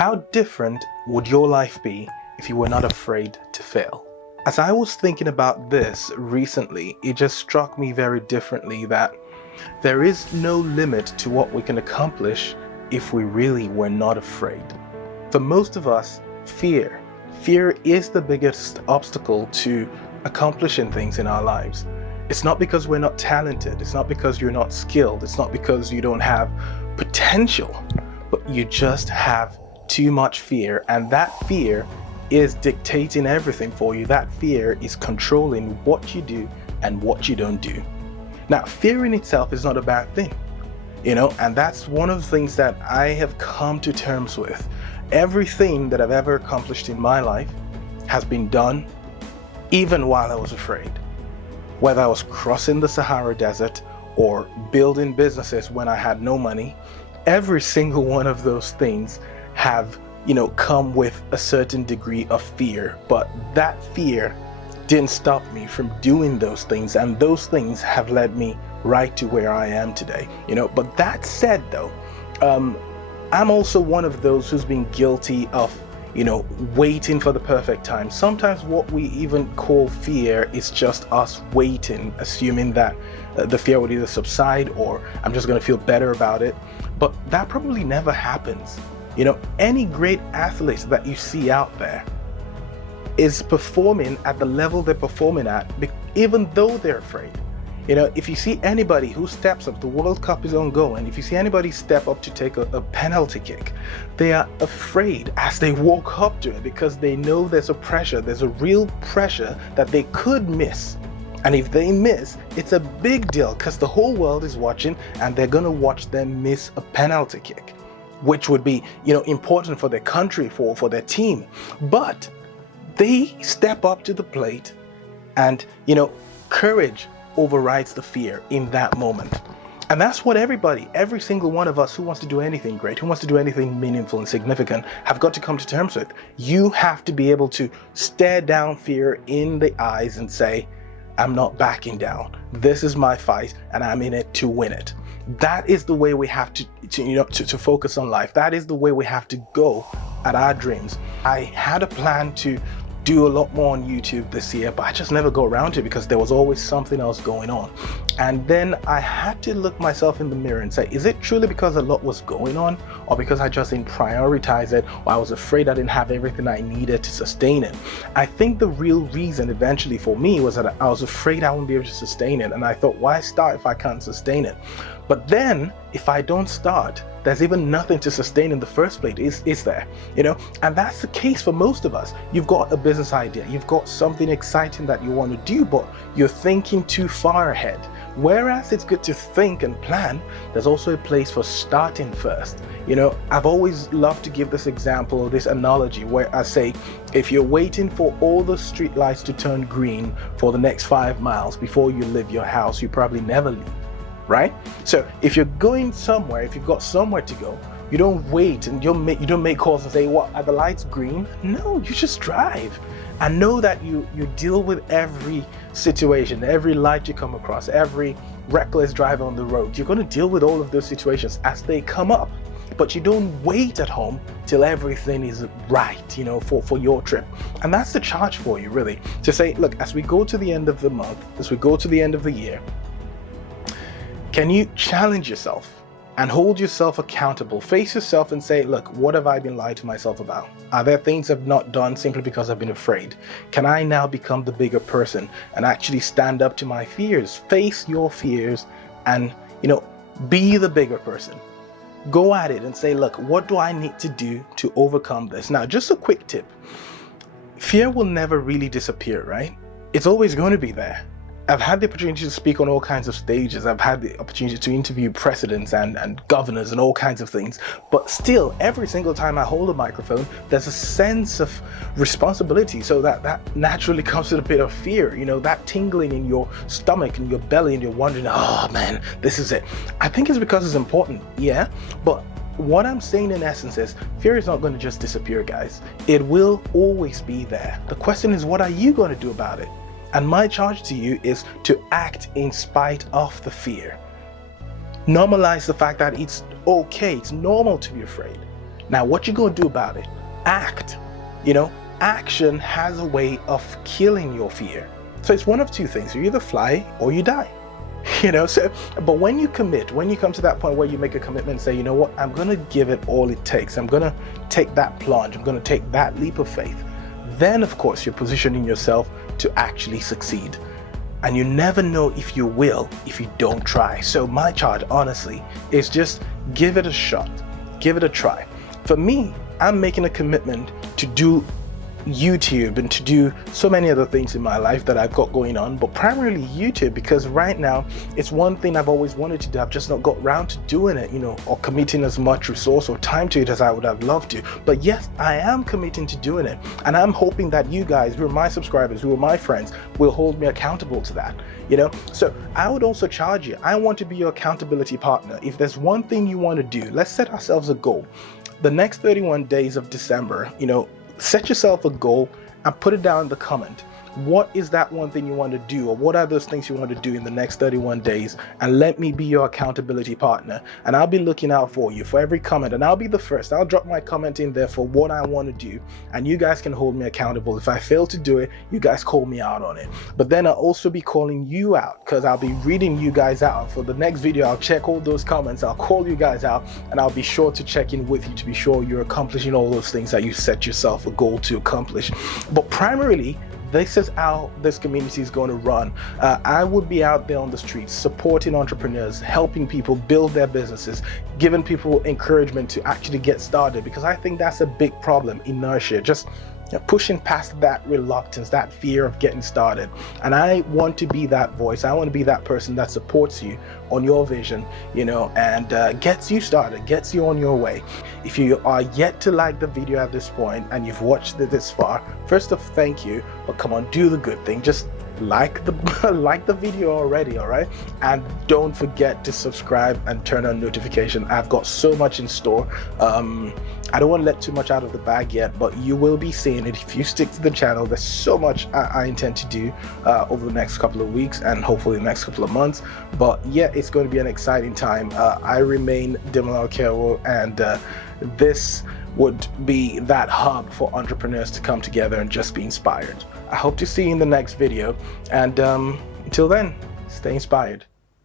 How different would your life be if you were not afraid to fail? As I was thinking about this recently, it just struck me very differently that there is no limit to what we can accomplish if we really were not afraid. For most of us, fear is the biggest obstacle to accomplishing things in our lives. It's not because we're not talented, it's not because you're not skilled, it's not because you don't have potential, but you just have too much fear, and that fear is dictating everything for you. That fear is controlling what you do and what you don't do. Now, fear in itself is not a bad thing, and that's one of the things that I have come to terms with. Everything that I've ever accomplished in my life has been done even while I was afraid. Whether I was crossing the Sahara Desert or building businesses when I had no money, every single one of those things have come with a certain degree of fear, but that fear didn't stop me from doing those things, and those things have led me right to where I am today. But that said, though, I'm also one of those who's been guilty of waiting for the perfect time. Sometimes what we even call fear is just us waiting, assuming that the fear would either subside or I'm just going to feel better about it. But that probably never happens. Any great athlete that you see out there is performing at the level they're performing at, even though they're afraid. If you see anybody who steps up, the World Cup is ongoing, if you see anybody step up to take a penalty kick, they are afraid as they walk up to it because they know there's a real pressure that they could miss. And if they miss, it's a big deal because the whole world is watching and they're going to watch them miss a penalty kick, which would be, important for their country, for their team. But they step up to the plate and, courage overrides the fear in that moment. And that's what every single one of us who wants to do anything great, who wants to do anything meaningful and significant, have got to come to terms with. You have to be able to stare down fear in the eyes and say, I'm not backing down. This is my fight and I'm in it to win it. That is the way we have to focus on life. That is the way we have to go at our dreams. I had a plan to do a lot more on YouTube this year, but I just never got around to it because there was always something else going on. And then I had to look myself in the mirror and say, is it truly because a lot was going on, or because I just didn't prioritize it, or I was afraid I didn't have everything I needed to sustain it? I think the real reason eventually for me was that I was afraid I wouldn't be able to sustain it, and I thought, why start if I can't sustain it? But then if I don't start, there's even nothing to sustain in the first place, is there? And that's the case for most of us. You've got a business idea, you've got something exciting that you want to do, but you're thinking too far ahead. Whereas it's good to think and plan, there's also a place for starting first. I've always loved to give this example, this analogy, where I say, if you're waiting for all the street lights to turn green for the next 5 miles before you leave your house, you probably never leave. Right? So if you're going somewhere, if you've got somewhere to go, you don't wait and you don't make calls and say, what, are the lights green? No, you just drive. And know that you deal with every situation, every light you come across, every reckless driver on the road. You're going to deal with all of those situations as they come up. But you don't wait at home till everything is right, for your trip. And that's the charge for you, really. To say, look, as we go to the end of the month, as we go to the end of the year, can you challenge yourself and hold yourself accountable? Face yourself and say, look, what have I been lying to myself about? Are there things I've not done simply because I've been afraid? Can I now become the bigger person and actually stand up to my fears? Face your fears and, be the bigger person. Go at it and say, look, what do I need to do to overcome this? Now, just a quick tip. Fear will never really disappear, right? It's always going to be there. I've had the opportunity to speak on all kinds of stages. I've had the opportunity to interview presidents and governors and all kinds of things. But still, every single time I hold a microphone, there's a sense of responsibility. So that naturally comes with a bit of fear, that tingling in your stomach and your belly, and you're wondering, oh man, this is it. I think it's because it's important, yeah. But what I'm saying in essence is, fear is not going to just disappear, guys. It will always be there. The question is, what are you going to do about it? And my charge to you is to act in spite of the fear. Normalize the fact that it's okay, it's normal to be afraid. Now, what you gonna do about it? Act. Action has a way of killing your fear. So it's one of two things: you either fly or you die. But when you commit, when you come to that point where you make a commitment and say, you know what, I'm gonna give it all it takes, I'm gonna take that plunge, I'm gonna take that leap of faith, then of course you're positioning yourself to actually succeed. And you never know if you will if you don't try. So my charge, honestly, is just give it a shot, give it a try. For me, I'm making a commitment to do YouTube and to do so many other things in my life that I've got going on, but primarily YouTube, because right now it's one thing I've always wanted to do. I've just not got around to doing it, or committing as much resource or time to it as I would have loved to. But yes, I am committing to doing it, and I'm hoping that you guys, who are my subscribers, who are my friends, will hold me accountable to that. So I would also charge you. I want to be your accountability partner. If there's one thing you want to do, let's set ourselves a goal. The next 31 days of December, set yourself a goal and put it down in the comment. What is that one thing you want to do, or what are those things you want to do in the next 31 days? And let me be your accountability partner, and I'll be looking out for you for every comment, and I'll be the first. I'll drop my comment in there for what I want to do, and you guys can hold me accountable. If I fail to do it, you guys call me out on it. But then I'll also be calling you out, because I'll be reading you guys out. For the next video, I'll check all those comments, I'll call you guys out, and I'll be sure to check in with you to be sure you're accomplishing all those things that you set yourself a goal to accomplish. But primarily, this is how this community is going to run. I would be out there on the streets supporting entrepreneurs, helping people build their businesses, giving people encouragement to actually get started, because I think that's a big problem: inertia, just pushing past that reluctance, that fear of getting started. And I want to be that voice. I want to be that person that supports you on your vision, and gets you started, gets you on your way. If you are yet to like the video at this point and you've watched it this far, first off, thank you. But come on, do the good thing. Just like the video already, all right? And don't forget to subscribe and turn on notification. I've got so much in store. I don't want to let too much out of the bag yet, but you will be seeing it if you stick to the channel. There's so much I intend to do over the next couple of weeks and hopefully the next couple of months. But yeah, it's going to be an exciting time. I remain Demola Okeowo, and this would be that hub for entrepreneurs to come together and just be inspired. I hope to see you in the next video, and until then, stay inspired.